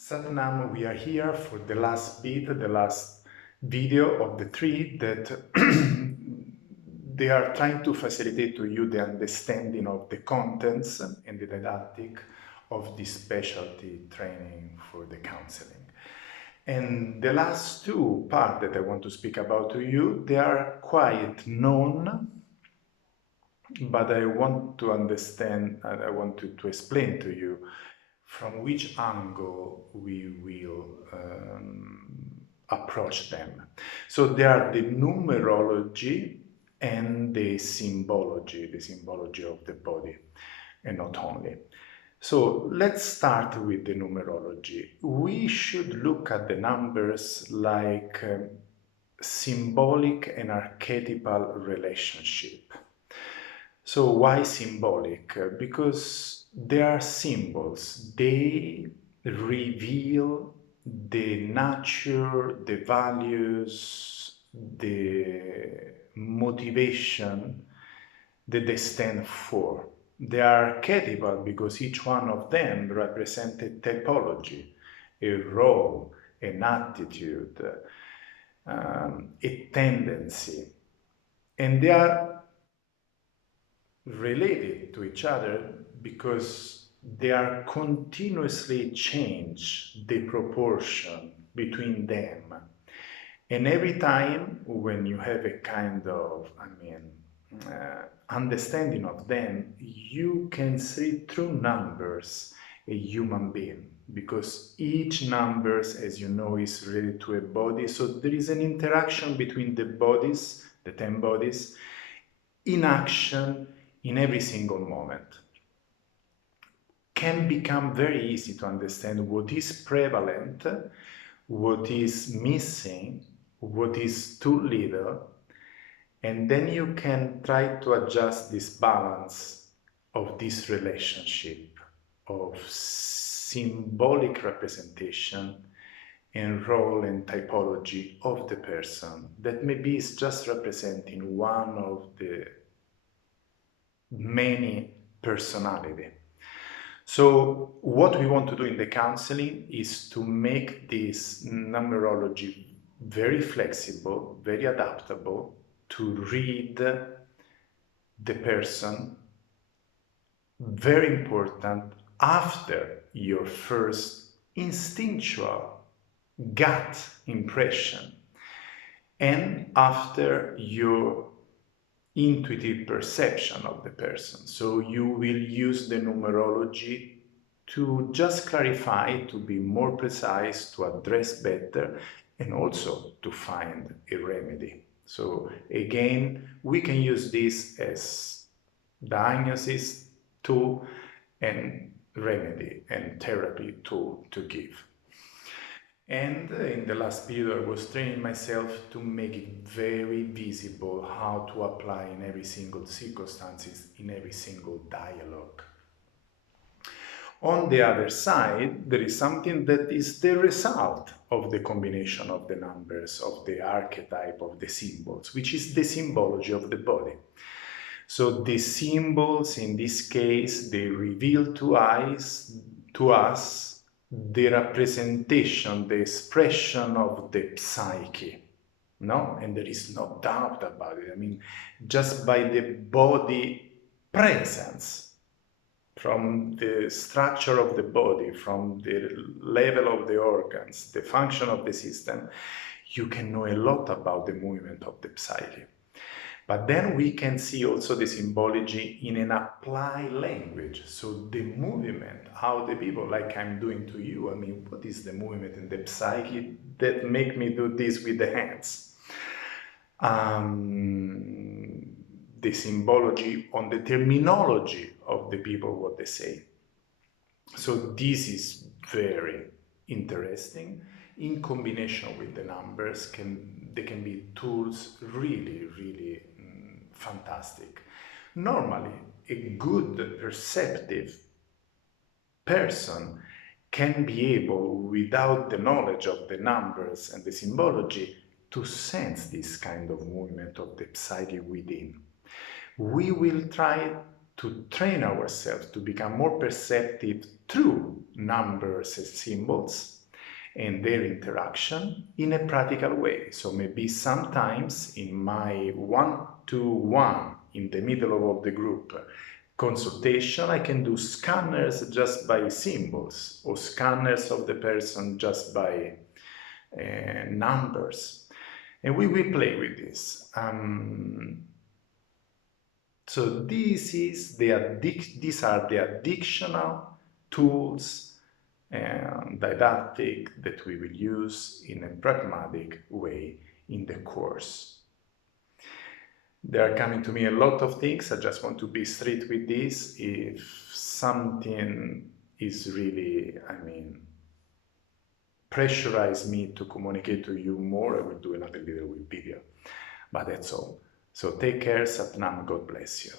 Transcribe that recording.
Satnam, we are here for the last bit, the last video of the three that they are trying to facilitate to you the understanding of the contents and the didactic of this specialty training for the counseling. And the last two parts that I want to speak about to you, they are quite known, but I want to understand, and I want to explain to you from which angle we will approach them. So there are the numerology and the symbology of the body, and not only. So let's start with the numerology. We should look at the numbers like symbolic and archetypal relationship. So why symbolic? Because they are symbols. They reveal the nature, the values, the motivation that they stand for. They are archetypal because each one of them represents a typology, a role, an attitude, a tendency. And they are related to each other because they are continuously change the proportion between them. And every time when you have a kind of, understanding of them, you can see through numbers a human being, because each numbers, as you know, is related to a body. So there is an interaction between the bodies, the 10 bodies, in action in every single moment. Can become very easy to understand what is prevalent, what is missing, what is too little, and then you can try to adjust this balance of this relationship of symbolic representation and role and typology of the person that maybe is just representing one of the many personality. So what we want to do in the counseling is to make this numerology very flexible, very adaptable, to read the person, very important, after your first instinctual gut impression and after your intuitive perception of the person. So you will use the numerology to just clarify, to be more precise, to address better, and also to find a remedy. So again, we can use this as diagnosis tool and remedy and therapy tool to give. And in the last period, I was training myself to make it very visible how to apply in every single circumstances, in every single dialogue. On the other side, there is something that is the result of the combination of the numbers, of the archetype, of the symbols, which is the symbology of the body. So the symbols, in this case, they reveal to us the representation, the expression of the psyche, no? And there is no doubt about it. I mean, just by the body presence, from the structure of the body, from the level of the organs, the function of the system, you can know a lot about the movement of the psyche. But then we can see also the symbology in an applied language. So the movement, how the people, like I'm doing to you, I mean, what is the movement in the psyche that make me do this with the hands? The symbology on the terminology of the people, what they say. So this is very interesting. In combination with the numbers, they can be tools really, really fantastic. Normally, a good perceptive person can be able, without the knowledge of the numbers and the symbology, to sense this kind of movement of the psyche within. We will try to train ourselves to become more perceptive through numbers and symbols and their interaction in a practical way. So maybe sometimes in my one-to-one, in the middle of the group consultation, I can do scanners just by symbols, or scanners of the person just by numbers. And we will play with this. So these are the addictional tools and didactic that we will use in a pragmatic way in the course. There are coming to me a lot of things. I just want to be straight with this. If something is really, pressurize me to communicate to you more, I will do another little video. But that's all. So take care, Satnam, God bless you.